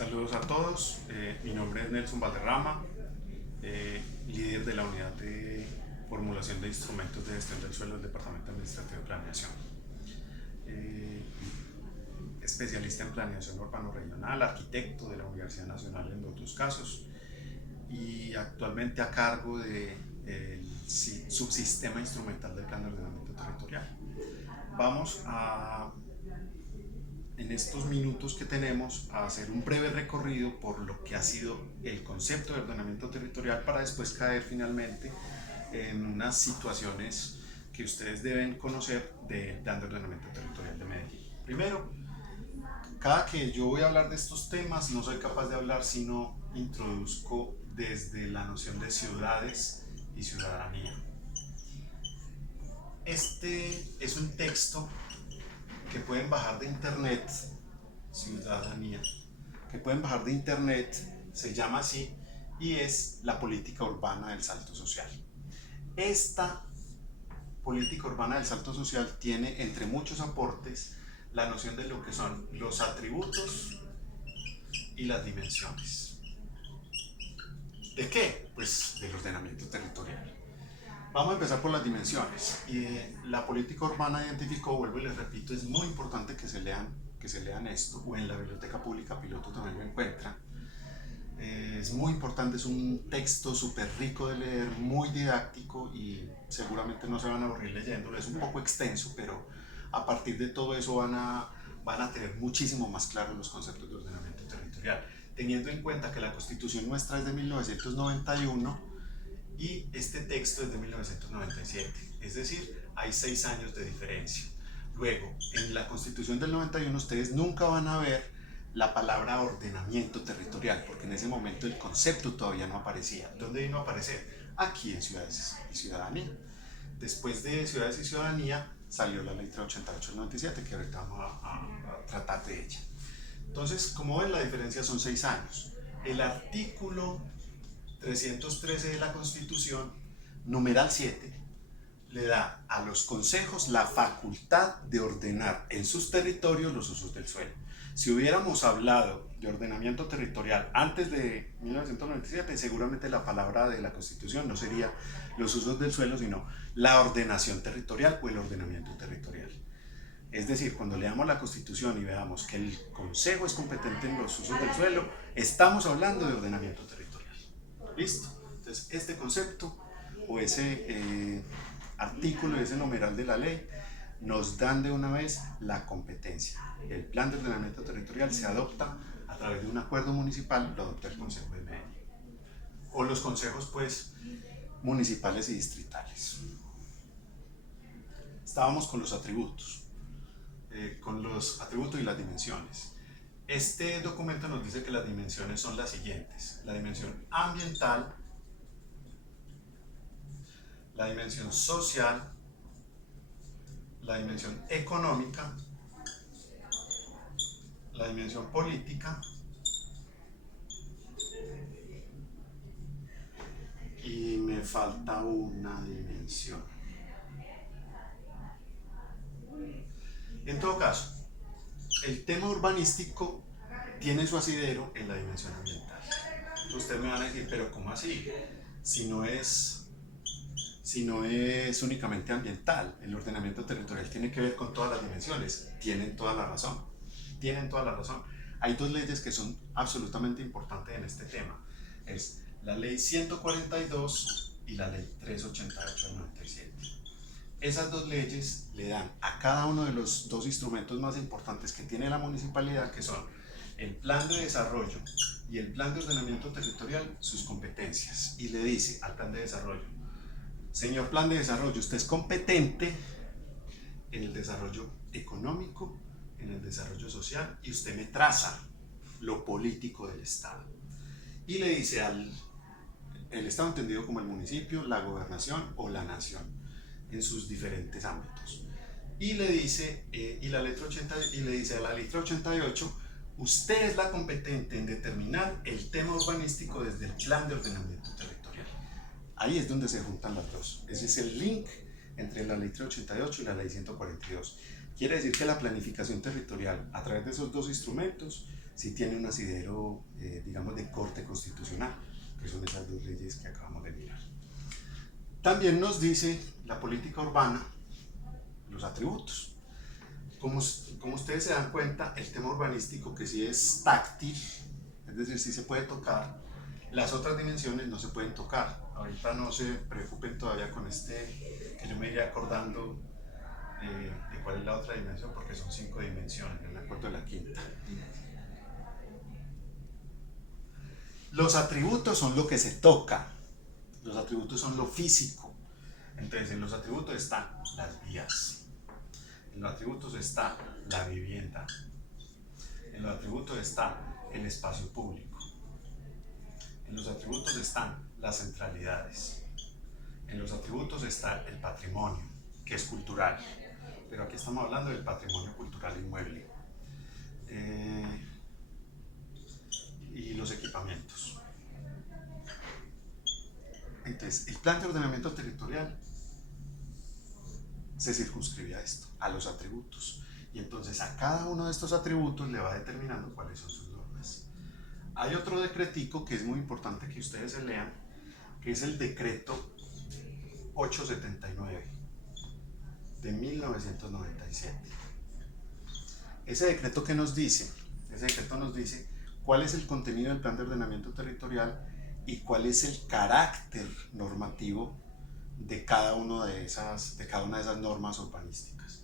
Saludos a todos, mi nombre es Nelson Valderrama, líder de la unidad de formulación de instrumentos de gestión del suelo del Departamento Administrativo de Planeación. Eh, Especialista en planeación urbano-regional, arquitecto de la Universidad Nacional en los dos casos y actualmente a cargo del subsistema instrumental del Plan de Ordenamiento Territorial. Vamos a en estos minutos que tenemos a hacer un breve recorrido por lo que ha sido el concepto de ordenamiento territorial para después caer finalmente en unas situaciones que ustedes deben conocer del Plan de Ordenamiento Territorial de Medellín. Primero, cada que yo voy a hablar de estos temas no soy capaz de hablar si no introduzco desde la noción de ciudades y ciudadanía. Este es un texto que pueden bajar de internet, ciudadanía, que pueden bajar de internet, se llama así, y es la política urbana del salto social. Esta política urbana del salto social tiene, entre muchos aportes, la noción de lo que son los atributos y las dimensiones. ¿De qué? Pues del ordenamiento territorial. Vamos a empezar por las dimensiones. La política urbana identificó, vuelvo y les repito, es muy importante que se lean esto, o en la biblioteca pública piloto también lo encuentran. Es muy importante, es un texto súper rico de leer, muy didáctico y seguramente no se van a aburrir leyéndolo. Es un poco extenso, pero a partir de todo eso van a tener muchísimo más claros los conceptos de ordenamiento territorial, teniendo en cuenta que la Constitución nuestra es de 1991 y este texto es de 1997, es decir, hay 6 años de diferencia. Luego, en la Constitución del 91 ustedes nunca van a ver la palabra ordenamiento territorial, porque en ese momento el concepto todavía no aparecía. ¿Dónde vino a aparecer? Aquí en Ciudades y Ciudadanía. Después de Ciudades y Ciudadanía salió la Ley 388 del 97, que ahorita vamos a tratar de ella. Entonces, como ven, la diferencia son 6 años. El artículo 313 de la Constitución, numeral 7, le da a los consejos la facultad de ordenar en sus territorios los usos del suelo. Si hubiéramos hablado de ordenamiento territorial antes de 1997, seguramente la palabra de la Constitución no sería los usos del suelo, sino la ordenación territorial o el ordenamiento territorial. Es decir, cuando leamos la Constitución y veamos que el Consejo es competente en los usos del suelo, estamos hablando de ordenamiento territorial. ¿Listo? Entonces, este concepto o ese artículo, ese numeral de la ley, nos dan de una vez la competencia. El plan de ordenamiento territorial se adopta a través de un acuerdo municipal, lo adopta el Consejo de Medellín. O los consejos, pues, municipales y distritales. Estábamos con los atributos y las dimensiones. Este documento nos dice que las dimensiones son las siguientes: la dimensión ambiental, la dimensión social, la dimensión económica, la dimensión política y me falta una dimensión. En todo caso, el tema urbanístico tiene su asidero en la dimensión ambiental. Ustedes me van a decir, pero ¿cómo así? Si no es únicamente ambiental, el ordenamiento territorial tiene que ver con todas las dimensiones. Tienen toda la razón. Hay dos leyes que son absolutamente importantes en este tema. Es la ley 142 y la ley 388 del 97. Esas dos leyes le dan a cada uno de los dos instrumentos más importantes que tiene la municipalidad, que son el plan de desarrollo y el plan de ordenamiento territorial, sus competencias. Y le dice al plan de desarrollo: señor plan de desarrollo, usted es competente en el desarrollo económico, en el desarrollo social, y usted me traza lo político del Estado. Y le dice el Estado entendido como el municipio, la gobernación o la nación, en sus diferentes ámbitos. Y le dice, y le dice a la ley 388, usted es la competente en determinar el tema urbanístico desde el plan de ordenamiento territorial. Ahí es donde se juntan las dos. Ese es el link entre la ley 388 y la ley 142. Quiere decir que la planificación territorial, a través de esos dos instrumentos, sí tiene un asidero, digamos, de corte constitucional, que son esas dos leyes que acabamos de mirar. También nos dice la política urbana los atributos. Como ustedes se dan cuenta, el tema urbanístico, que sí es táctil, es decir, sí se puede tocar, las otras dimensiones no se pueden tocar. Ahorita no se preocupen todavía con que yo me iré acordando de cuál es la otra dimensión, porque son 5 dimensiones, no me acuerdo de la quinta. Los atributos son lo que se toca, los atributos son lo físico. Entonces, en los atributos están las vías, en los atributos está la vivienda, en los atributos está el espacio público, en los atributos están las centralidades, en los atributos está el patrimonio, que es cultural, pero aquí estamos hablando del patrimonio cultural inmueble, y los equipamientos. Entonces, el plan de ordenamiento territorial se circunscribe a esto, a los atributos. Y entonces a cada uno de estos atributos le va determinando cuáles son sus normas. Hay otro decretico que es muy importante que ustedes se lean, que es el decreto 879 de 1997. Ese decreto que nos dice, ese decreto nos dice cuál es el contenido del plan de ordenamiento territorial y cuál es el carácter normativo de cada una de esas normas urbanísticas.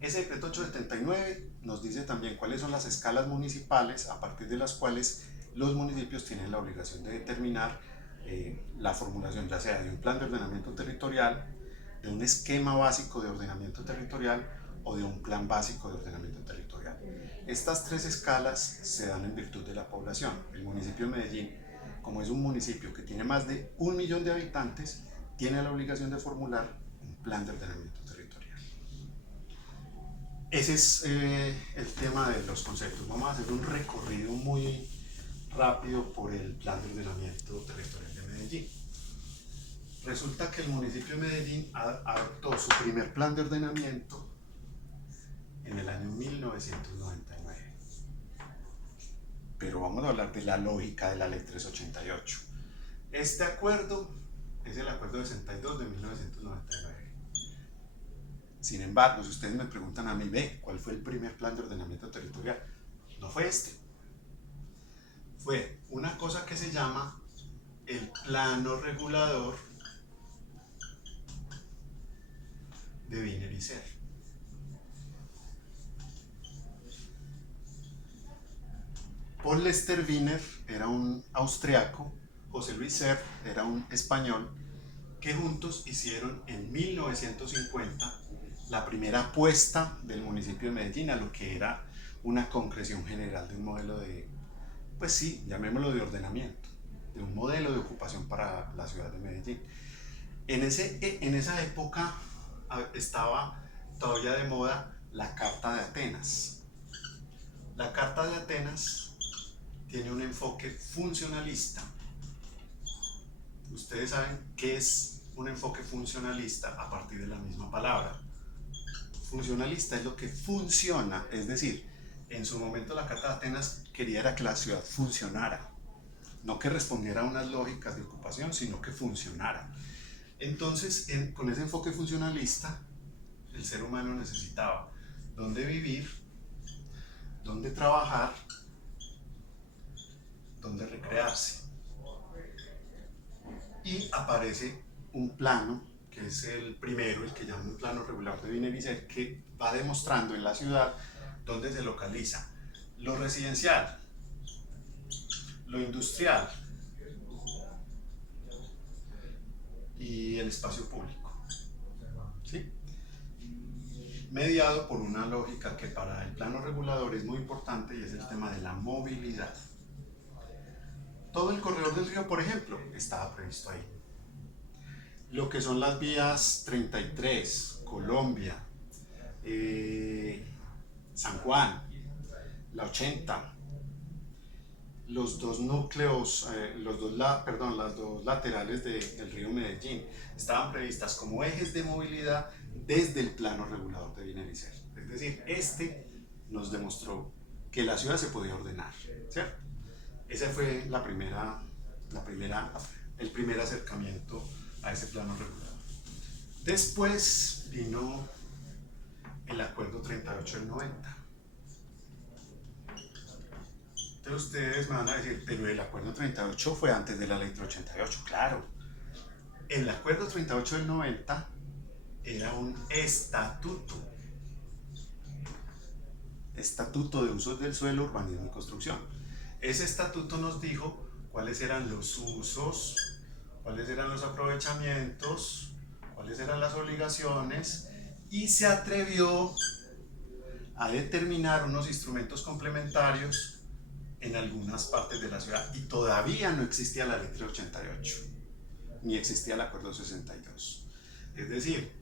Ese decreto 879 nos dice también cuáles son las escalas municipales a partir de las cuales los municipios tienen la obligación de determinar la formulación ya sea de un plan de ordenamiento territorial, de un esquema básico de ordenamiento territorial o de un plan básico de ordenamiento territorial. Estas 3 escalas se dan en virtud de la población. El municipio de Medellín, como es un municipio que tiene más de 1 millón de habitantes, tiene la obligación de formular un plan de ordenamiento territorial. Ese es el tema de los conceptos. Vamos a hacer un recorrido muy rápido por el plan de ordenamiento territorial de Medellín. Resulta que el municipio de Medellín adoptó su primer plan de ordenamiento en el año 1999. Pero vamos a hablar de la lógica de la ley 388. Este acuerdo es el acuerdo 62 de 1999. Sin embargo, si ustedes me preguntan a mí, ¿cuál fue el primer plan de ordenamiento territorial? No fue este. Fue una cosa que se llama el plano regulador de Wiener y Ser. Paul Lester Wiener era un austriaco, José Luis Ser era un español, que juntos hicieron en 1950 la primera apuesta del municipio de Medellín a lo que era una concreción general de un modelo de, pues sí, llamémoslo de ordenamiento, de un modelo de ocupación para la ciudad de Medellín. En esa época estaba todavía de moda la Carta de Atenas. La Carta de Atenas tiene un enfoque funcionalista. Ustedes saben qué es un enfoque funcionalista a partir de la misma palabra. Funcionalista es lo que funciona, es decir, en su momento la Carta de Atenas quería era que la ciudad funcionara, no que respondiera a unas lógicas de ocupación, sino que funcionara. Entonces, con ese enfoque funcionalista, el ser humano necesitaba dónde vivir, dónde trabajar, dónde recrearse. Y aparece un plano, que es el primero, el que llaman plano regular de Wiener y Ser, que va demostrando en la ciudad dónde se localiza lo residencial, lo industrial y el espacio público, ¿sí? Mediado por una lógica que para el plano regulador es muy importante y es el tema de la movilidad. Todo el corredor del río, por ejemplo, estaba previsto ahí. Lo que son las vías 33, Colombia, San Juan, la 80, los dos núcleos, las dos laterales del río Medellín estaban previstas como ejes de movilidad desde el plano regulador de Wiener y Ser. Es Es decir, nos demostró que la ciudad se podía ordenar, ¿cierto? Ese fue el primer acercamiento a ese plano regulador. Después vino el Acuerdo 38 del 90. Entonces ustedes me van a decir, pero el Acuerdo 38 fue antes de la Ley 88. Claro, el Acuerdo 38 del 90 era un estatuto de usos del suelo, urbanismo y construcción. Ese estatuto nos dijo cuáles eran los usos, cuáles eran los aprovechamientos, cuáles eran las obligaciones, y se atrevió a determinar unos instrumentos complementarios en algunas partes de la ciudad, y todavía no existía la Ley 88, ni existía el Acuerdo 62. Es decir,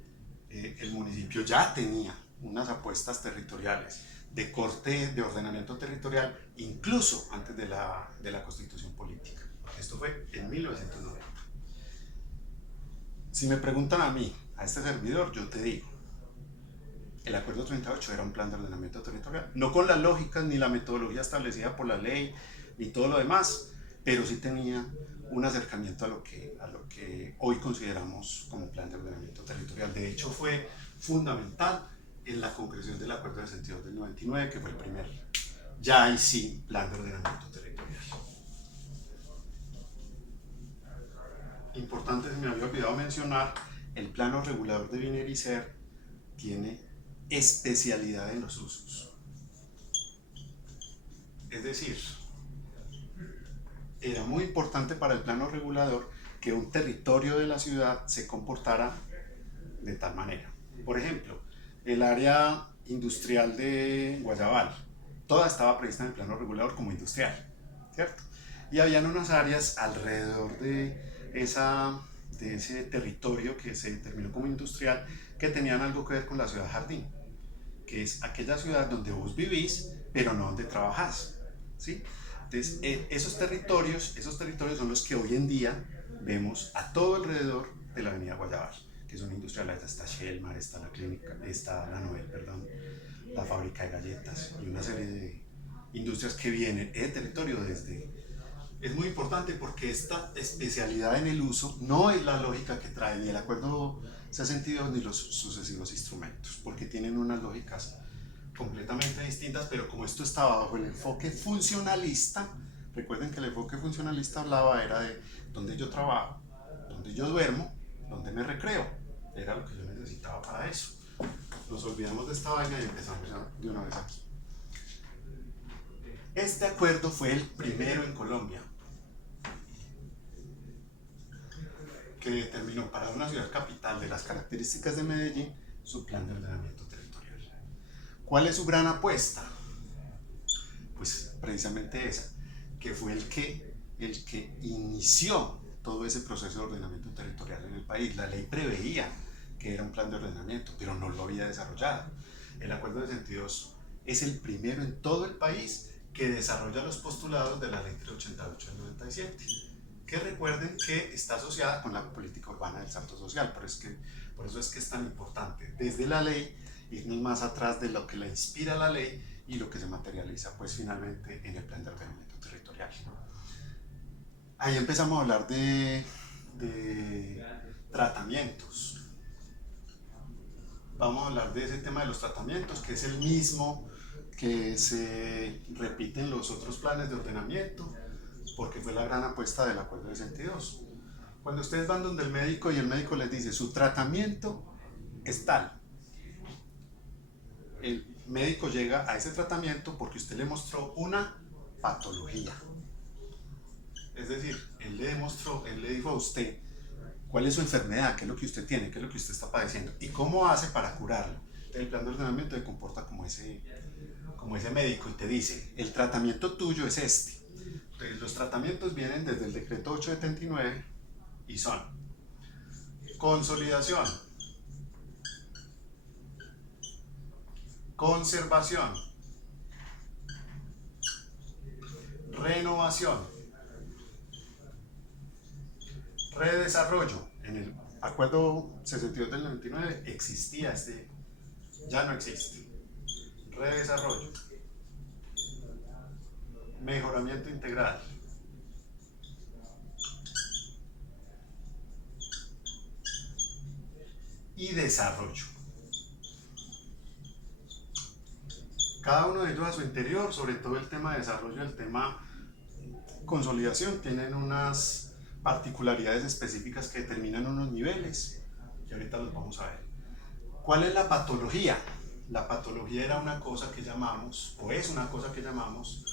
el municipio ya tenía unas apuestas territoriales de corte de ordenamiento territorial, incluso antes de la Constitución Política. Esto fue en 1990. Si me preguntan a mí, a este servidor, yo te digo, el Acuerdo 38 era un plan de ordenamiento territorial, no con las lógicas ni la metodología establecida por la ley, ni todo lo demás, pero sí tenía un acercamiento a lo que hoy consideramos como plan de ordenamiento territorial. De hecho, fue fundamental en la concreción del Acuerdo de Sentido del 99, que fue el primer, ya ahí sí, plan de ordenamiento territorial. Importante, se me había olvidado mencionar, el plano regulador de Viner y Ser tiene especialidad en los usos. Es decir, era muy importante para el plano regulador que un territorio de la ciudad se comportara de tal manera. Por ejemplo, el área industrial de Guayabal, toda estaba prevista en el plano regulador como industrial, ¿cierto? Y habían unas áreas alrededor de ese territorio que se determinó como industrial que tenían algo que ver con la ciudad jardín, que es aquella ciudad donde vos vivís, pero no donde trabajás, ¿sí? Entonces, esos territorios son los que hoy en día vemos a todo alrededor de la avenida Guayabal, que son industriales. Está Shelmar, está la clínica, está la Noel, perdón, la fábrica de galletas y una serie de industrias que vienen de territorio desde... Es muy importante porque esta especialidad en el uso no es la lógica que trae ni el Acuerdo 62 ni los sucesivos instrumentos, porque tienen unas lógicas completamente distintas, pero como esto estaba bajo el enfoque funcionalista, recuerden que el enfoque funcionalista hablaba era de dónde yo trabajo, dónde yo duermo, dónde me recreo, era lo que yo necesitaba para eso. Nos olvidamos de esta vaina y empezamos de una vez aquí. Este acuerdo fue el primero en Colombia que determinó para una ciudad capital de las características de Medellín su plan de ordenamiento territorial. ¿Cuál es su gran apuesta? Pues precisamente esa, que fue el que inició todo ese proceso de ordenamiento territorial en el país. La ley preveía que era un plan de ordenamiento, pero no lo había desarrollado. El Acuerdo de Sentidos es el primero en todo el país que desarrolla los postulados de la Ley 388 del 97, que recuerden que está asociada con la política urbana del salto social. Por eso es que es tan importante desde la ley irnos más atrás de lo que la inspira la ley y lo que se materializa pues finalmente en el plan de ordenamiento territorial. Ahí empezamos a hablar de tratamientos. Vamos a hablar de ese tema de los tratamientos, que es el mismo que se repite en los otros planes de ordenamiento, porque fue la gran apuesta del Acuerdo de Sentidos. Cuando ustedes van donde el médico y el médico les dice su tratamiento es tal, el médico llega a ese tratamiento porque usted le mostró una patología. Es decir, él le dijo a usted cuál es su enfermedad, qué es lo que usted tiene, qué es lo que usted está padeciendo y cómo hace para curarlo. El plan de ordenamiento se comporta como ese médico y te dice, el tratamiento tuyo es este. Entonces, los tratamientos vienen desde el decreto 879 y son consolidación, conservación, renovación, redesarrollo. En el Acuerdo 62 del 99 existía ya no existe. redesarrollo, mejoramiento integral y desarrollo. Cada uno de ellos a su interior, sobre todo el tema de desarrollo y el tema consolidación, tienen unas particularidades específicas que determinan unos niveles, que ahorita los vamos a ver. ¿Cuál es la patología? La patología era una cosa que llamamos, o es una cosa que llamamos,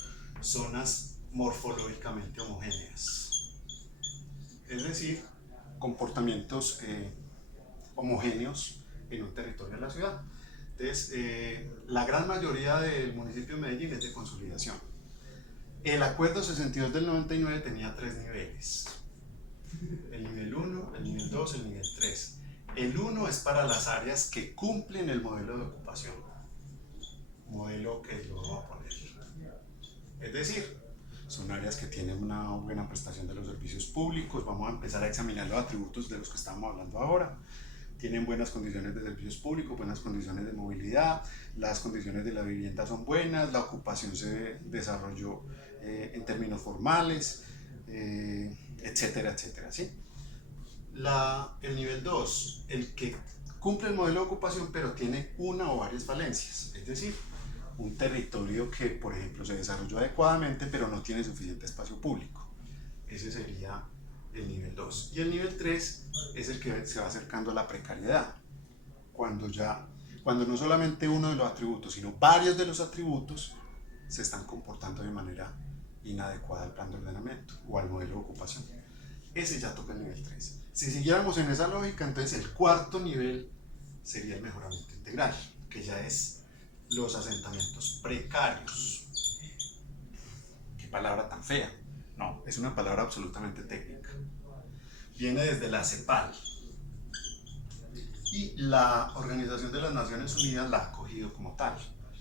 zonas morfológicamente homogéneas. Es decir, comportamientos homogéneos en un territorio de la ciudad. Entonces, la gran mayoría del municipio de Medellín es de consolidación. El acuerdo 62 del 99 tenía 3 niveles. El nivel 1, el nivel 2, el nivel 3. El 1 es para las áreas que cumplen el modelo de ocupación. Modelo que yo voy a poner. Es decir, son áreas que tienen una buena prestación de los servicios públicos. Vamos a empezar a examinar los atributos de los que estamos hablando ahora. Tienen buenas condiciones de servicios públicos, buenas condiciones de movilidad, las condiciones de la vivienda son buenas, la ocupación se desarrolló en términos formales, etcétera, etcétera, ¿sí? El nivel 2, el que cumple el modelo de ocupación pero tiene una o varias falencias, es decir, un territorio que, por ejemplo, se desarrolló adecuadamente pero no tiene suficiente espacio público. Ese sería el nivel 2. Y el nivel 3 es el que se va acercando a la precariedad, cuando no solamente uno de los atributos, sino varios de los atributos se están comportando de manera inadecuada al plan de ordenamiento o al modelo de ocupación. Ese ya toca el nivel 3. Si siguiéramos en esa lógica, entonces el cuarto nivel sería el mejoramiento integral, que ya es los asentamientos precarios. Qué palabra tan fea. No, es una palabra absolutamente técnica. Viene desde la CEPAL. Y la Organización de las Naciones Unidas la ha acogido como tal.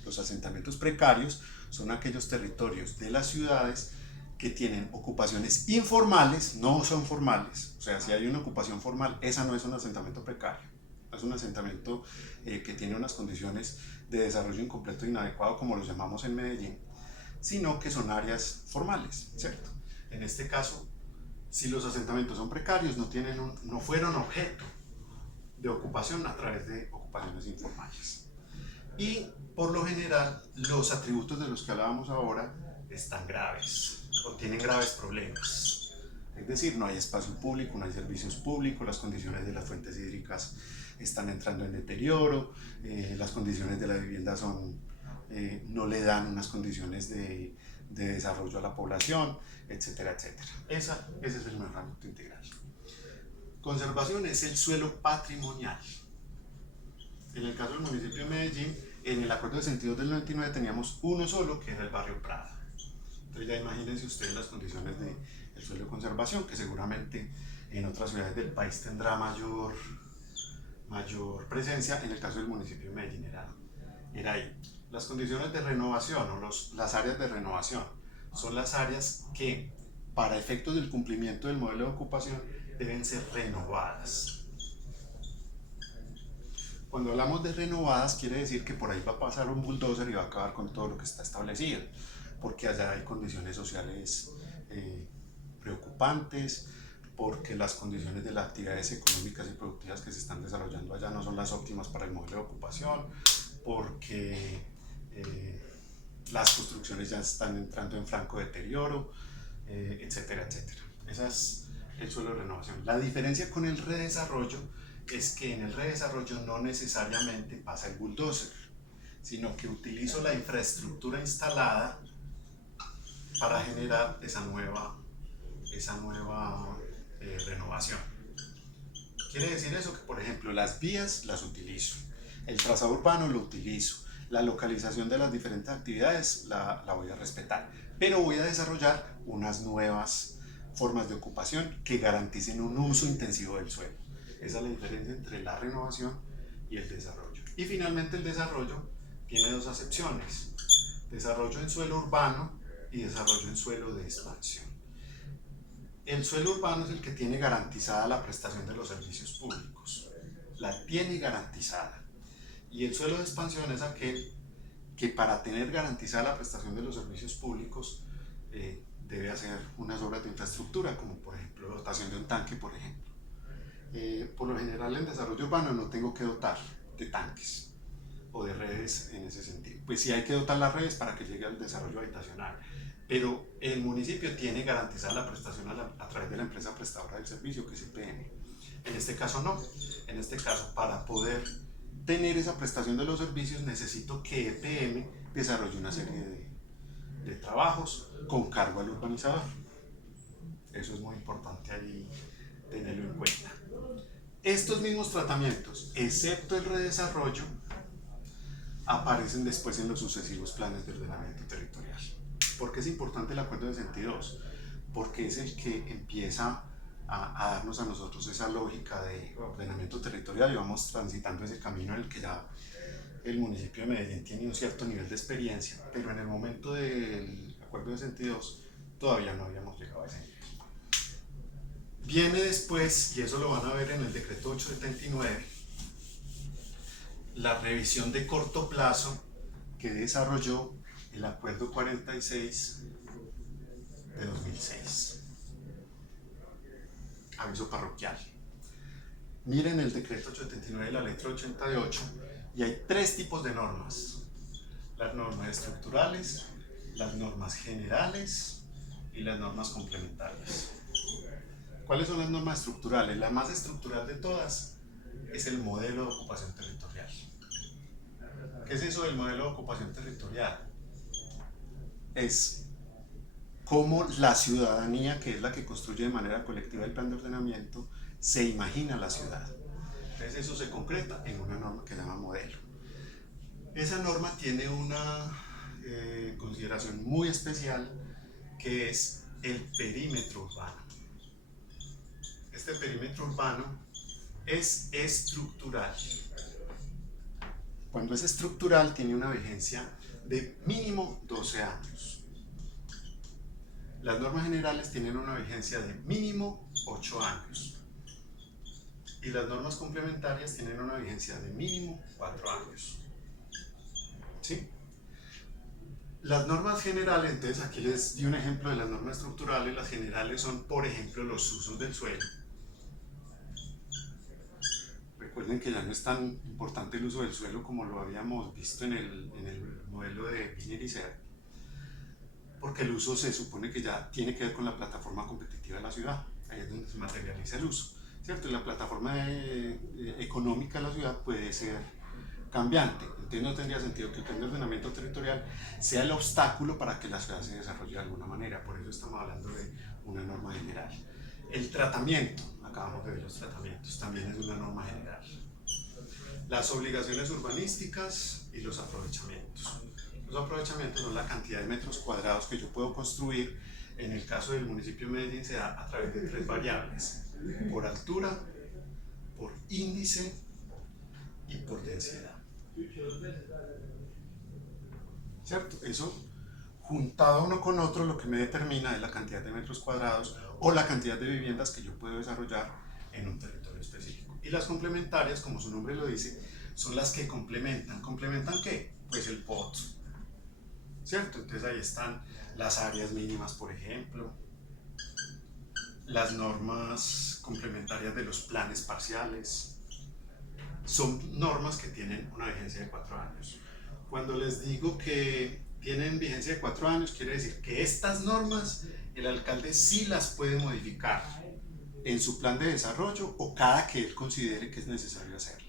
Los asentamientos precarios son aquellos territorios de las ciudades que tienen ocupaciones informales, no son formales. O sea, si hay una ocupación formal, esa no es un asentamiento precario. Es un asentamiento que tiene unas condiciones de desarrollo incompleto e inadecuado, como los llamamos en Medellín, sino que son áreas formales, ¿cierto? En este caso, si los asentamientos son precarios, no fueron objeto de ocupación a través de ocupaciones informales. Y por lo general, los atributos de los que hablábamos ahora están graves o tienen graves problemas. Es decir, no hay espacio público, no hay servicios públicos, las condiciones de las fuentes hídricas están entrando en deterioro, las condiciones de la vivienda no le dan unas condiciones de desarrollo a la población, etcétera, etcétera. Ese es el mejoramiento integral. Conservación es el suelo patrimonial. En el caso del municipio de Medellín, en el acuerdo de sentido del 99 teníamos uno solo, que era el barrio Prada. Entonces ya imagínense ustedes las condiciones del suelo de conservación, que seguramente en otras ciudades del país tendrá mayor presencia. En el caso del municipio de Medellín era ahí. Las condiciones de renovación o las áreas de renovación son las áreas que, para efectos del cumplimiento del modelo de ocupación, deben ser renovadas. Cuando hablamos de renovadas, quiere decir que por ahí va a pasar un bulldozer y va a acabar con todo lo que está establecido, porque allá hay condiciones sociales preocupantes, porque las condiciones de las actividades económicas y productivas que se están desarrollando allá no son las óptimas para el modelo de ocupación, porque las construcciones ya están entrando en franco deterioro, etcétera, etcétera. Ese es el suelo de renovación. La diferencia con el redesarrollo es que en el redesarrollo no necesariamente pasa el bulldozer, sino que utilizo la infraestructura instalada para generar esa nueva renovación. Quiere decir eso que, por ejemplo, las vías las utilizo, el trazado urbano lo utilizo, la localización de las diferentes actividades la voy a respetar, pero voy a desarrollar unas nuevas formas de ocupación que garanticen un uso intensivo del suelo. Esa es la diferencia entre la renovación y el desarrollo. Y finalmente el desarrollo tiene dos acepciones: desarrollo en suelo urbano y desarrollo en suelo de expansión. El suelo urbano es el que tiene garantizada la prestación de los servicios públicos, la tiene garantizada. Y el suelo de expansión es aquel que para tener garantizada la prestación de los servicios públicos debe hacer unas obras de infraestructura, como por ejemplo dotación de un tanque, por ejemplo. Por lo general en desarrollo urbano no tengo que dotar de tanques o de redes en ese sentido. Pues sí hay que dotar las redes para que llegue al desarrollo habitacional, pero el municipio tiene garantizada la prestación a través de la empresa prestadora del servicio, que es EPM. En este caso no. En este caso, para poder tener esa prestación de los servicios, necesito que EPM desarrolle una serie de trabajos con cargo al urbanizador. Eso es muy importante ahí tenerlo en cuenta. Estos mismos tratamientos, excepto el redesarrollo, aparecen después en los sucesivos planes de ordenamiento territorial. ¿Por qué es importante el acuerdo de sentido 2? Porque es el que empieza a darnos a nosotros esa lógica de ordenamiento territorial y vamos transitando ese camino en el que ya el municipio de Medellín tiene un cierto nivel de experiencia, pero en el momento del acuerdo de sentido 2 todavía no habíamos llegado a ese nivel. Viene después, y eso lo van a ver en el decreto 879, la revisión de corto plazo que desarrolló el acuerdo 46 de 2006. Aviso parroquial. Miren el decreto 879 y la letra 88 y hay tres tipos de normas. Las normas estructurales, las normas generales y las normas complementarias. ¿Cuáles son las normas estructurales? La más estructural de todas es el modelo de ocupación territorial. ¿Qué es eso del modelo de ocupación territorial? Es cómo la ciudadanía, que es la que construye de manera colectiva el plan de ordenamiento, se imagina la ciudad. Entonces eso se concreta en una norma que se llama modelo. Esa norma tiene una consideración muy especial, que es el perímetro urbano. Este perímetro urbano es estructural. Cuando es estructural tiene una vigencia de mínimo 12 años. Las normas generales tienen una vigencia de mínimo 8 años. Y las normas complementarias tienen una vigencia de mínimo 4 años. ¿Sí? Las normas generales, entonces aquí les di un ejemplo de las normas estructurales. Las generales son, por ejemplo, los usos del suelo. Recuerden que ya no es tan importante el uso del suelo como lo habíamos visto en el modelo de Wiener y Serre, porque el uso se supone que ya tiene que ver con la plataforma competitiva de la ciudad. Ahí es donde se materializa el uso, ¿cierto? Y la plataforma económica de la ciudad puede ser cambiante. Entonces no tendría sentido que el plan de ordenamiento territorial sea el obstáculo para que la ciudad se desarrolle de alguna manera. Por eso estamos hablando de una norma general. El tratamiento, acabamos de ver los tratamientos, también es una norma general. Las obligaciones urbanísticas y los aprovechamientos. Los aprovechamientos son la cantidad de metros cuadrados que yo puedo construir. En el caso del municipio de Medellín se da a través de tres variables: por altura, por índice y por densidad. ¿Cierto? Eso juntado uno con otro lo que me determina es la cantidad de metros cuadrados o la cantidad de viviendas que yo puedo desarrollar en un territorio específico. Y las complementarias, como su nombre lo dice, son las que complementan. ¿Complementan qué? Pues el POT, ¿cierto? Entonces ahí están las áreas mínimas, por ejemplo, las normas complementarias de los planes parciales. Son normas que tienen una vigencia de 4 años. Cuando les digo que tienen vigencia de 4 años, quiere decir que estas normas el alcalde sí las puede modificar en su plan de desarrollo o cada que él considere que es necesario hacerlo.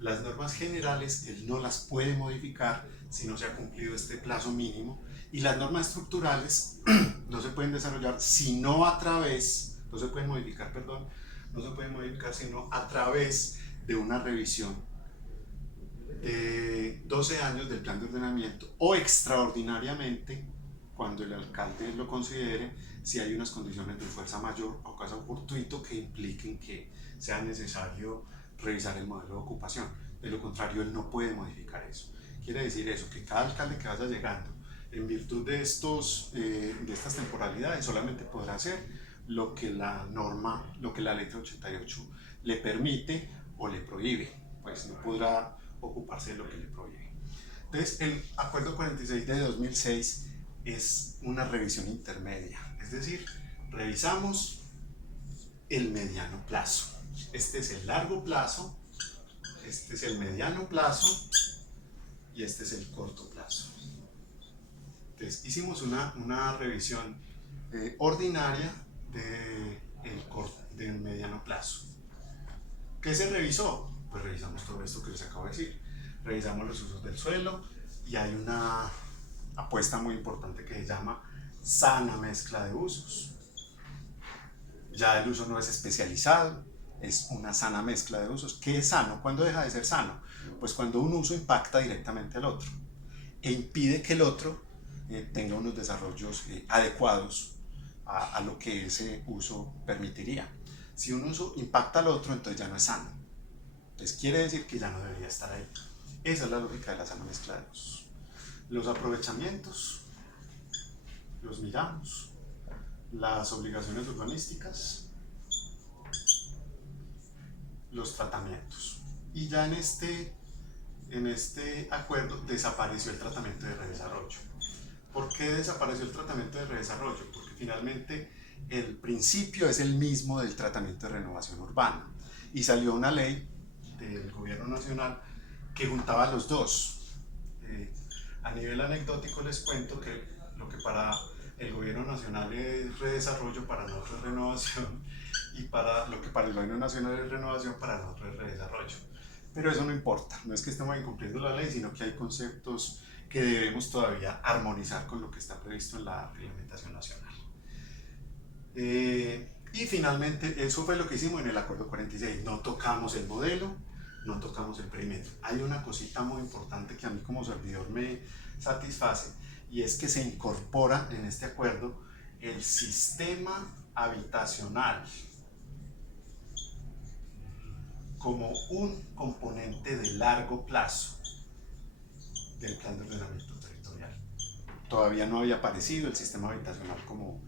Las normas generales él no las puede modificar si no se ha cumplido este plazo mínimo, y las normas estructurales no se pueden desarrollar sino a través, no se pueden modificar, perdón, no se pueden modificar sino a través de una revisión de 12 años del plan de ordenamiento, o extraordinariamente cuando el alcalde lo considere, si hay unas condiciones de fuerza mayor o caso fortuito que impliquen que sea necesario revisar el modelo de ocupación. De lo contrario, él no puede modificar eso. Quiere decir eso, que cada alcalde que vaya llegando, en virtud de estas temporalidades, solamente podrá hacer lo que la norma, lo que la letra 88 le permite o le prohíbe, pues no podrá ocuparse de lo que le prohíbe. Entonces, el Acuerdo 46 de 2006 es una revisión intermedia, es decir, revisamos el mediano plazo. Este es el largo plazo, este es el mediano plazo y este es el corto plazo. Entonces, hicimos una revisión ordinaria del mediano plazo. ¿Qué se revisó? Pues revisamos todo esto que les acabo de decir. Revisamos los usos del suelo y hay una apuesta muy importante que se llama sana mezcla de usos. Ya el uso no es especializado, es una sana mezcla de usos. ¿Qué es sano? ¿Cuándo deja de ser sano? Pues cuando un uso impacta directamente al otro e impide que el otro tenga unos desarrollos adecuados a lo que ese uso permitiría. Si un uso impacta al otro, entonces ya no es sano. Entonces quiere decir que ya no debería estar ahí. Esa es la lógica de la sana mezcla de usos. Los aprovechamientos, los miramos, las obligaciones urbanísticas, los tratamientos. Y ya en este acuerdo desapareció el tratamiento de redesarrollo. ¿Por qué desapareció el tratamiento de redesarrollo? Porque finalmente el principio es el mismo del tratamiento de renovación urbana. Y salió una ley del gobierno nacional que juntaba los dos. A nivel anecdótico les cuento que lo que para el gobierno nacional es redesarrollo, para nosotros es renovación, y para lo que para el gobierno nacional es renovación, para nosotros es redesarrollo. Pero eso no importa, no es que estemos incumpliendo la ley, sino que hay conceptos que debemos todavía armonizar con lo que está previsto en la reglamentación nacional. Y finalmente, eso fue lo que hicimos en el Acuerdo 46. No tocamos el modelo, no tocamos el perímetro. Hay una cosita muy importante que a mí como servidor me satisface, y es que se incorpora en este acuerdo el sistema habitacional como un componente de largo plazo del plan de ordenamiento territorial. Todavía no había aparecido el sistema habitacional como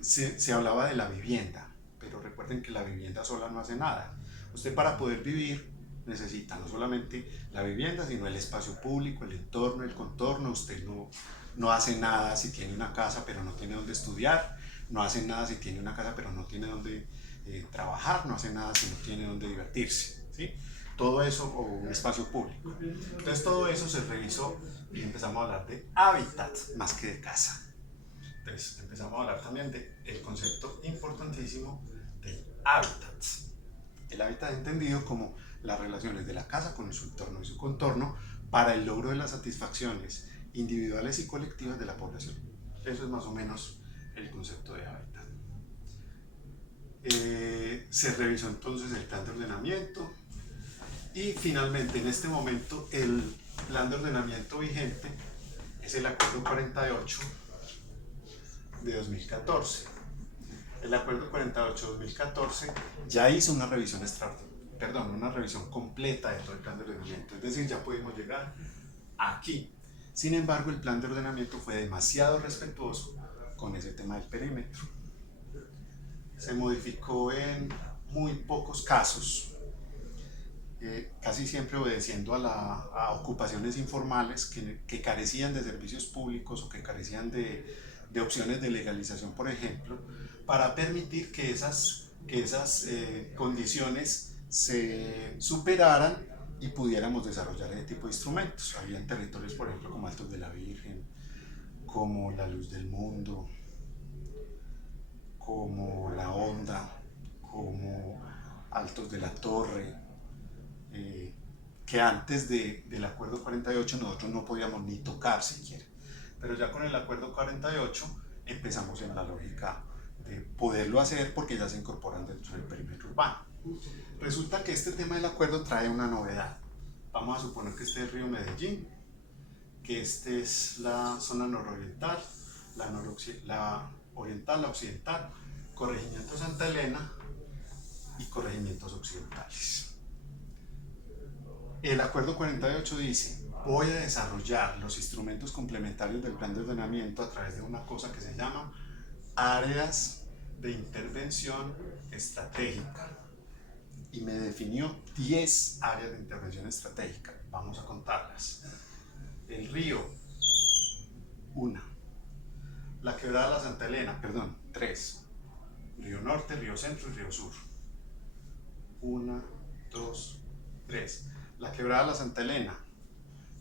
se hablaba de la vivienda, pero recuerden que la vivienda sola no hace nada. Usted para poder vivir necesita no solamente la vivienda, sino el espacio público, el entorno, el contorno. Usted no hace nada si tiene una casa pero no tiene donde estudiar, no hace nada si tiene una casa pero no tiene donde trabajar, no hace nada si no tiene donde divertirse, ¿sí? Todo eso, o un espacio público. Entonces todo eso se revisó y empezamos a hablar de hábitat más que de casa. Entonces empezamos a hablar también del concepto importantísimo del hábitat. El hábitat entendido como las relaciones de la casa con su entorno y su contorno para el logro de las satisfacciones individuales y colectivas de la población. Eso es más o menos el concepto de hábitat. Se revisó entonces el plan de ordenamiento y finalmente en este momento el plan de ordenamiento vigente es el Acuerdo 48 de 2014. El Acuerdo 48-2014 ya hizo una revisión una revisión completa de todo el plan de ordenamiento, es decir, ya pudimos llegar aquí. Sin embargo, el plan de ordenamiento fue demasiado respetuoso con ese tema del perímetro. Se modificó en muy pocos casos, casi siempre obedeciendo a ocupaciones informales que carecían de servicios públicos o que carecían de opciones de legalización, por ejemplo, para permitir que esas condiciones se superaran y pudiéramos desarrollar ese tipo de instrumentos. Habían territorios, por ejemplo, como Altos de la Virgen, como La Luz del Mundo, como La Honda, como Altos de la Torre, que antes del Acuerdo 48 nosotros no podíamos ni tocar siquiera. Pero ya con el Acuerdo 48 empezamos en la lógica de poderlo hacer porque ya se incorporan dentro del perímetro urbano. Resulta que este tema del acuerdo trae una novedad. Vamos a suponer que este es Río Medellín, que este es la zona nororiental, la oriental, la occidental, corregimiento Santa Elena y corregimientos occidentales. El Acuerdo 48 dice: voy a desarrollar los instrumentos complementarios del plan de ordenamiento a través de una cosa que se llama áreas de intervención estratégica. Y me definió 10 áreas de intervención estratégica. Vamos a contarlas. El río, 1. La quebrada de la Santa Elena, perdón, 3. Río Norte, Río Centro y Río Sur. 1, 2, 3. La quebrada de la Santa Elena,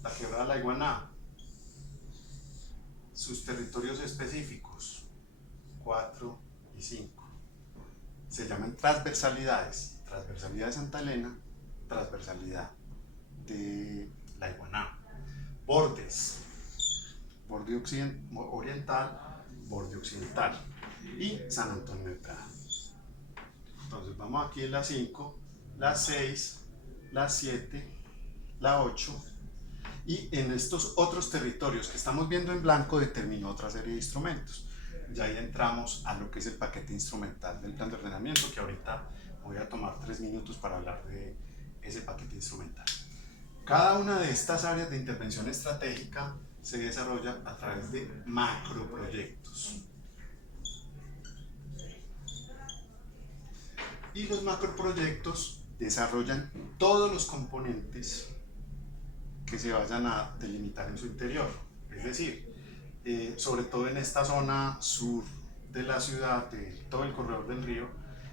la quebrada de la Iguaná, sus territorios específicos, 4 y 5. Se llaman transversalidades. Transversalidad de Santa Elena, transversalidad de la Iguaná. Bordes, borde oriental, borde occidental y San Antonio de Prada. Entonces vamos aquí en la 5, la 6, la 7, la 8, y en estos otros territorios que estamos viendo en blanco determinó otra serie de instrumentos. Ya ahí entramos a lo que es el paquete instrumental del plan de ordenamiento, que ahorita voy a tomar 3 minutos para hablar de ese paquete instrumental. Cada una de estas áreas de intervención estratégica se desarrolla a través de macroproyectos. Y los macroproyectos desarrollan todos los componentes que se vayan a delimitar en su interior. Es decir, sobre todo en esta zona sur de la ciudad, de todo el corredor del río,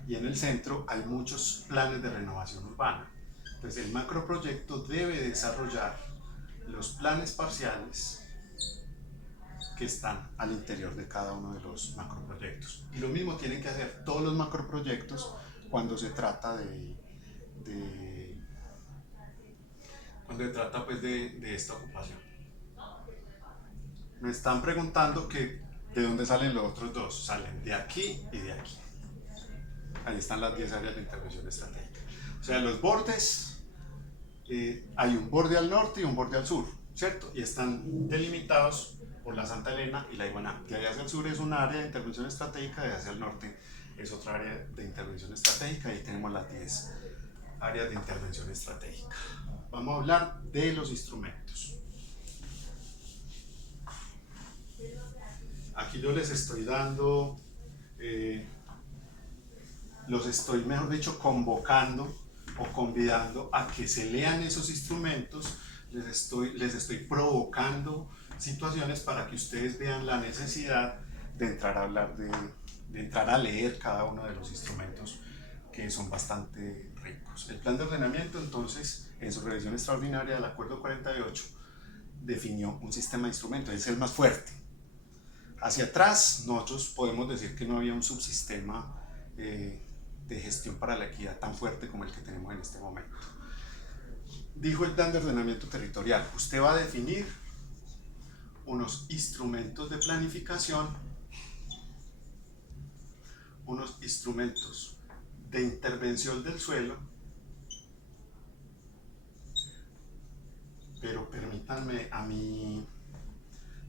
y en el centro hay muchos planes de renovación urbana. Entonces el macroproyecto debe desarrollar los planes parciales que están al interior de cada uno de los macroproyectos. Y lo mismo tienen que hacer todos los macroproyectos cuando se trata pues de esta ocupación. Me están preguntando que de dónde salen los otros dos. Salen de aquí y de aquí. Ahí están las 10 áreas de intervención estratégica. O sea, los bordes, hay un borde al norte y un borde al sur, ¿cierto? Y están delimitados por la Santa Elena y la Iguaná. De allá hacia el sur es una área de intervención estratégica, de allá hacia el norte es otra área de intervención estratégica, y ahí tenemos las 10 áreas de intervención estratégica. Vamos a hablar de los instrumentos. Aquí yo les estoy dando, los estoy, mejor dicho, convocando o convidando a que se lean esos instrumentos. Les estoy provocando situaciones para que ustedes vean la necesidad de entrar a hablar de entrar a leer cada uno de los instrumentos, que son bastante ricos. El plan de ordenamiento, entonces, en su revisión extraordinaria del acuerdo 48, definió un sistema de instrumentos, es el más fuerte. Hacia atrás, nosotros podemos decir que no había un subsistema de gestión para la equidad tan fuerte como el que tenemos en este momento. Dijo el plan de ordenamiento territorial: usted va a definir unos instrumentos de planificación, unos instrumentos de intervención del suelo, pero permítanme a mí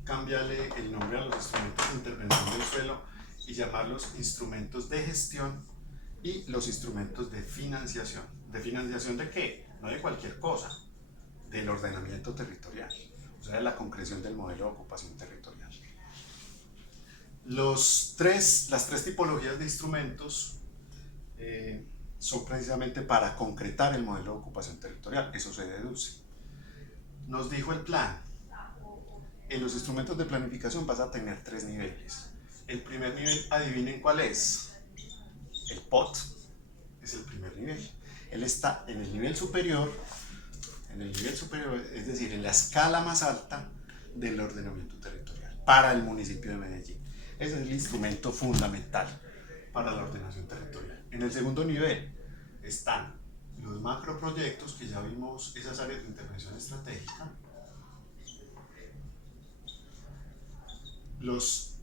cambiarle el nombre a los instrumentos de intervención del suelo y llamarlos instrumentos de gestión y los instrumentos de financiación. ¿De financiación de qué? No de cualquier cosa, del ordenamiento territorial, o sea, de la concreción del modelo de ocupación territorial. Las tres tipologías de instrumentos son precisamente para concretar el modelo de ocupación territorial, eso se deduce. Nos dijo el plan: en los instrumentos de planificación vas a tener 3 niveles. El primer nivel, adivinen cuál es. El POT es el primer nivel. Él está en el nivel superior, es decir, en la escala más alta del ordenamiento territorial para el municipio de Medellín. Ese es el instrumento fundamental para la ordenación territorial. En el segundo nivel están los macroproyectos, que ya vimos esas áreas de intervención estratégica, los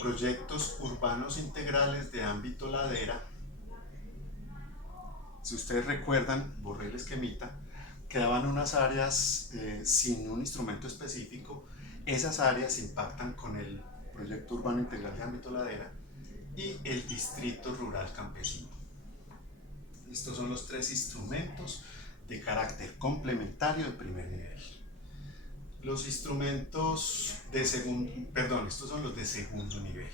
proyectos urbanos integrales de ámbito ladera. Si ustedes recuerdan, borré el esquemita, quedaban unas áreas sin un instrumento específico. Esas áreas impactan con el proyecto urbano integral de ámbito ladera y el distrito rural campesino. Estos son los 3 instrumentos de carácter complementario de primer nivel. Los instrumentos de estos son los de segundo nivel.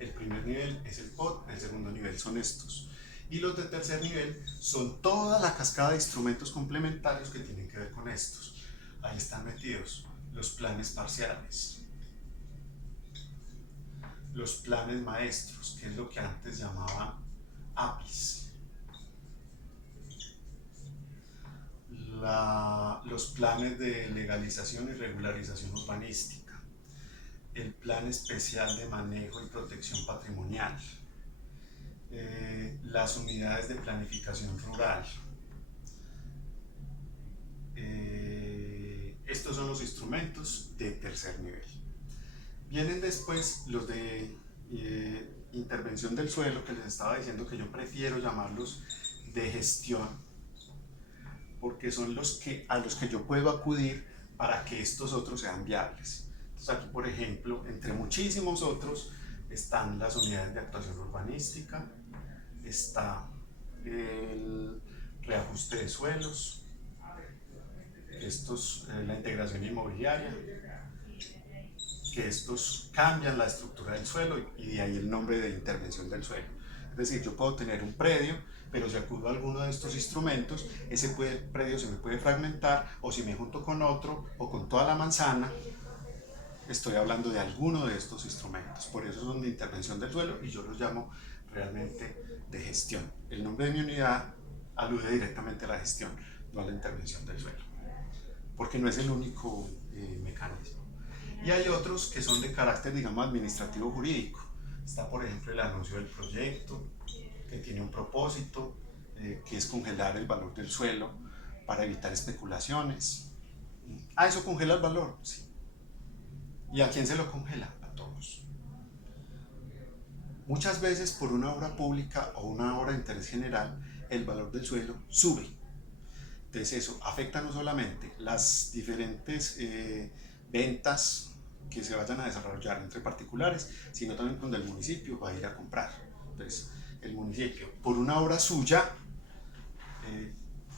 El primer nivel es el POT, el segundo nivel son estos. Y los de tercer nivel son toda la cascada de instrumentos complementarios que tienen que ver con estos. Ahí están metidos los planes parciales, los planes maestros, que es lo que antes llamaban APIs, los planes de legalización y regularización urbanística, el plan especial de manejo y protección patrimonial, las unidades de planificación rural. Estos son los instrumentos de tercer nivel. Vienen después los de intervención del suelo, que les estaba diciendo que yo prefiero llamarlos de gestión, porque son a los que yo puedo acudir para que estos otros sean viables. Entonces aquí, por ejemplo, entre muchísimos otros, están las unidades de actuación urbanística, está el reajuste de suelos, la integración inmobiliaria, que estos cambian la estructura del suelo y de ahí el nombre de intervención del suelo. Es decir, yo puedo tener un predio, pero si acudo a alguno de estos instrumentos, ese predio se me puede fragmentar, o si me junto con otro o con toda la manzana, estoy hablando de alguno de estos instrumentos. Por eso son de intervención del suelo y yo los llamo realmente de gestión. El nombre de mi unidad alude directamente a la gestión, no a la intervención del suelo, porque no es el único mecanismo. Y hay otros que son de carácter, digamos, administrativo jurídico. Está, por ejemplo, el anuncio del proyecto, que tiene un propósito, que es congelar el valor del suelo para evitar especulaciones. Ah, ¿eso congela el valor? Sí. ¿Y a quién se lo congela? A todos. Muchas veces por una obra pública o una obra de interés general, el valor del suelo sube. Entonces eso afecta no solamente las diferentes ventas que se vayan a desarrollar entre particulares, sino también cuando el municipio va a ir a comprar. Entonces el municipio, por una obra suya,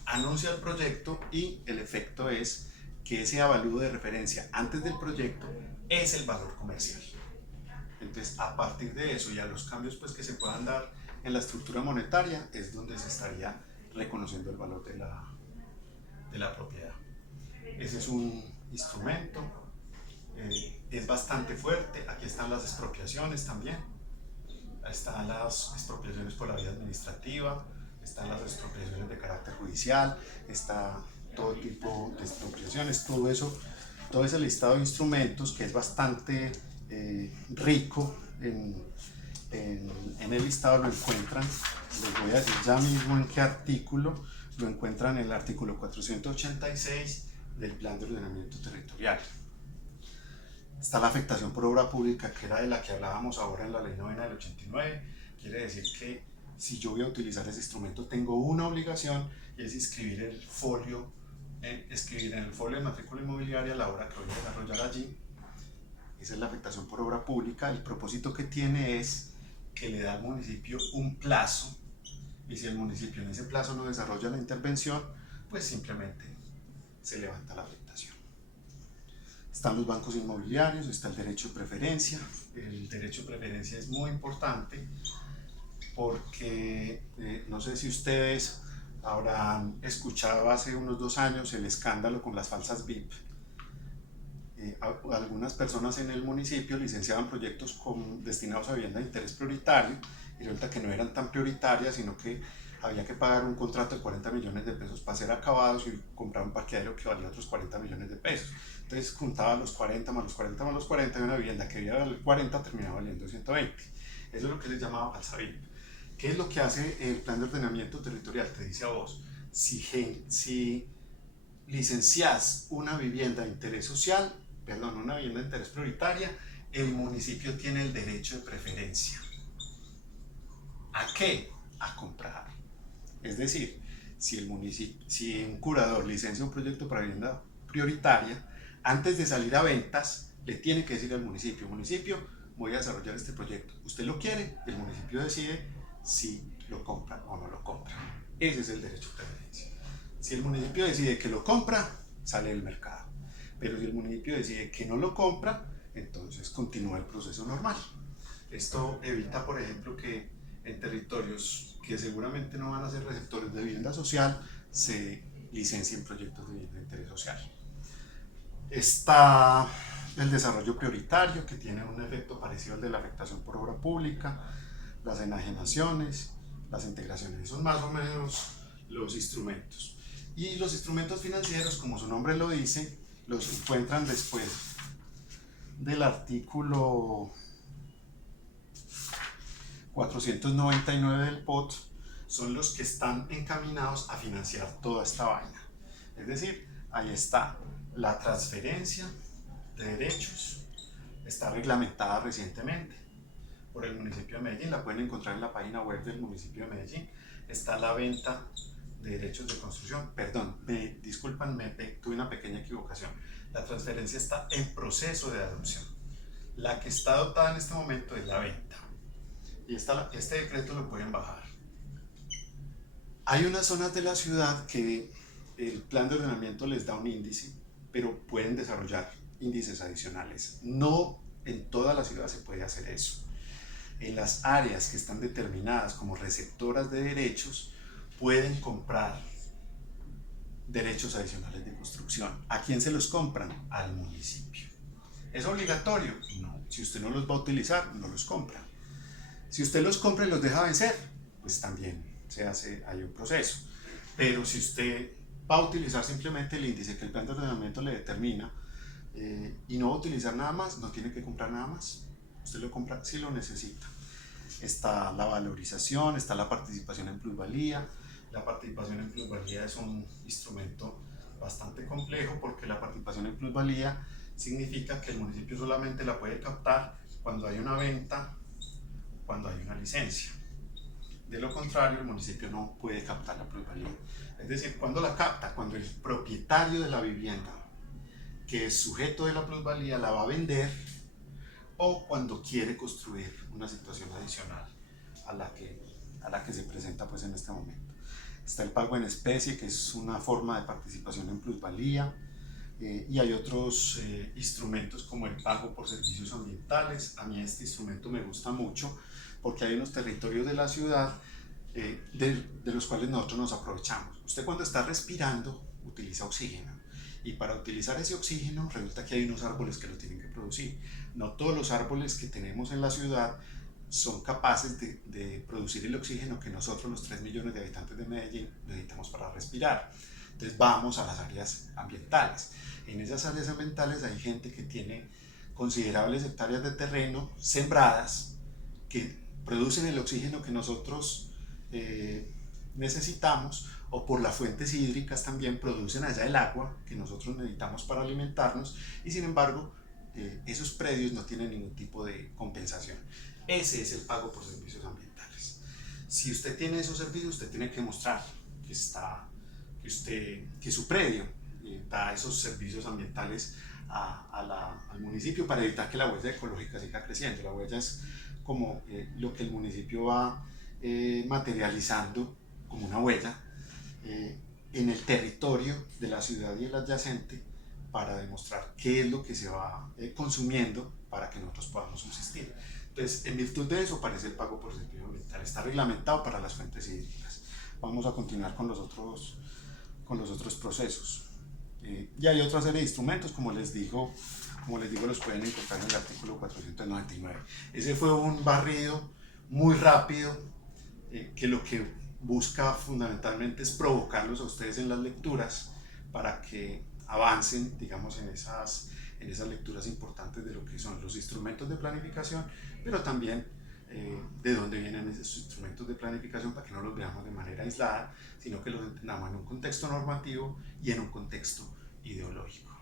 anuncia el proyecto y el efecto es que ese avalúo de referencia antes del proyecto es el valor comercial. Entonces, a partir de eso y a los cambios pues, que se puedan dar en la estructura monetaria, es donde se estaría reconociendo el valor de la propiedad. Ese es un instrumento, es bastante fuerte. Aquí están las expropiaciones también. Están las expropiaciones por la vía administrativa, están las expropiaciones de carácter judicial, está todo tipo de expropiaciones, todo ese listado de instrumentos que es bastante rico en el listado. Lo encuentran, les voy a decir ya mismo en qué artículo, lo encuentran en el artículo 486 del Plan de Ordenamiento Territorial. Está la afectación por obra pública, que era de la que hablábamos ahora en la Ley 9 del 89. Quiere decir que si yo voy a utilizar ese instrumento tengo una obligación, y es escribir en el folio de matrícula inmobiliaria la obra que voy a desarrollar allí. Esa es la afectación por obra pública. El propósito que tiene es que le da al municipio un plazo, y si el municipio en ese plazo no desarrolla la intervención, pues simplemente se levanta la afectación. Están los bancos inmobiliarios, está el derecho de preferencia. El derecho de preferencia es muy importante porque no sé si ustedes habrán escuchado hace unos 2 años el escándalo con las falsas VIP. Algunas personas en el municipio licenciaban proyectos destinados a vivienda de interés prioritario y resulta que no eran tan prioritarias, sino que había que pagar un contrato de 40 millones de pesos para ser acabados y comprar un parqueadero que valía otros 40 millones de pesos. Entonces juntaba los 40 más los 40 más los 40 y una vivienda que debía valer 40 terminaba valiendo 120. Eso es lo que se llamaba falsa VIP. ¿Qué es lo que hace el Plan de Ordenamiento Territorial? Te dice a vos, si licencias una vivienda de interés social, una vivienda de interés prioritaria, el municipio tiene el derecho de preferencia. ¿A qué? A comprar. Es decir, si un curador licencia un proyecto para vivienda prioritaria, antes de salir a ventas, le tiene que decir al municipio, voy a desarrollar este proyecto. ¿Usted lo quiere? El municipio decide si lo compra o no lo compra. Ese es el derecho de preferencia. Si el municipio decide que lo compra, sale del mercado. Pero si el municipio decide que no lo compra, entonces continúa el proceso normal. Esto evita, por ejemplo, que en territorios que seguramente no van a ser receptores de vivienda social, se licencien proyectos de vivienda de interés social. Está el desarrollo prioritario, que tiene un efecto parecido al de la afectación por obra pública, las enajenaciones, las integraciones. Son más o menos los instrumentos. Y los instrumentos financieros, como su nombre lo dice, los encuentran después del artículo 499 del POT, son los que están encaminados a financiar toda esta vaina. Es decir, ahí está la transferencia de derechos, está reglamentada recientemente por el municipio de Medellín, la pueden encontrar en la página web del municipio de Medellín. Está la venta de derechos de construcción, perdón, disculpan, tuve una pequeña equivocación. La transferencia está en proceso de adopción. La que está adoptada en este momento es la venta. Y este decreto lo pueden bajar. Hay unas zonas de la ciudad que el plan de ordenamiento les da un índice, pero pueden desarrollar índices adicionales. No en toda la ciudad se puede hacer eso. En las áreas que están determinadas como receptoras de derechos, pueden comprar derechos adicionales de construcción. ¿A quién se los compran? Al municipio. ¿Es obligatorio? No. Si usted no los va a utilizar, no los compra. Si usted los compra y los deja vencer, pues también hay un proceso. Pero si usted va a utilizar simplemente el índice que el plan de ordenamiento le determina y no va a utilizar nada más, no tiene que comprar nada más. Usted lo compra si lo necesita. Está la valorización, está la participación en plusvalía. La participación en plusvalía es un instrumento bastante complejo porque la participación en plusvalía significa que el municipio solamente la puede captar cuando hay una venta, cuando hay una licencia. De lo contrario, el municipio no puede captar la plusvalía. Es decir, ¿cuándo la capta? Cuando el propietario de la vivienda, que es sujeto de la plusvalía, la va a vender, o cuando quiere construir una situación adicional a la que se presenta pues en este momento. Está el pago en especie, que es una forma de participación en plusvalía, y hay otros instrumentos como el pago por servicios ambientales. A mí este instrumento me gusta mucho porque hay unos territorios de la ciudad de los cuales nosotros nos aprovechamos. Usted cuando está respirando utiliza oxígeno, y para utilizar ese oxígeno resulta que hay unos árboles que lo tienen que producir. No todos los árboles que tenemos en la ciudad son capaces de producir el oxígeno que nosotros, los 3 millones de habitantes de Medellín, necesitamos para respirar. Entonces vamos a las áreas ambientales. En esas áreas ambientales hay gente que tiene considerables hectáreas de terreno sembradas que producen el oxígeno que nosotros necesitamos, o por las fuentes hídricas también producen allá el agua que nosotros necesitamos para alimentarnos, y sin embargo esos predios no tienen ningún tipo de compensación. Ese es el pago por servicios ambientales. Si usted tiene esos servicios, usted tiene que mostrar que su predio da esos servicios ambientales al municipio para evitar que la huella ecológica siga creciendo. La huella es como lo que el municipio va materializando como una huella en el territorio de la ciudad y el adyacente, para demostrar qué es lo que se va consumiendo para que nosotros podamos subsistir. Entonces, en virtud de eso aparece el pago por servicio ambiental. Está reglamentado para las fuentes hídricas. Vamos a continuar con los otros procesos. Y hay otra serie de instrumentos, como les digo, los pueden encontrar en el artículo 499. Ese fue un barrido muy rápido que lo que busca fundamentalmente es provocarlos a ustedes en las lecturas para que avancen, digamos, en esas lecturas importantes de lo que son los instrumentos de planificación, pero también de dónde vienen esos instrumentos de planificación, para que no los veamos de manera aislada, sino que los entendamos en un contexto normativo y en un contexto ideológico.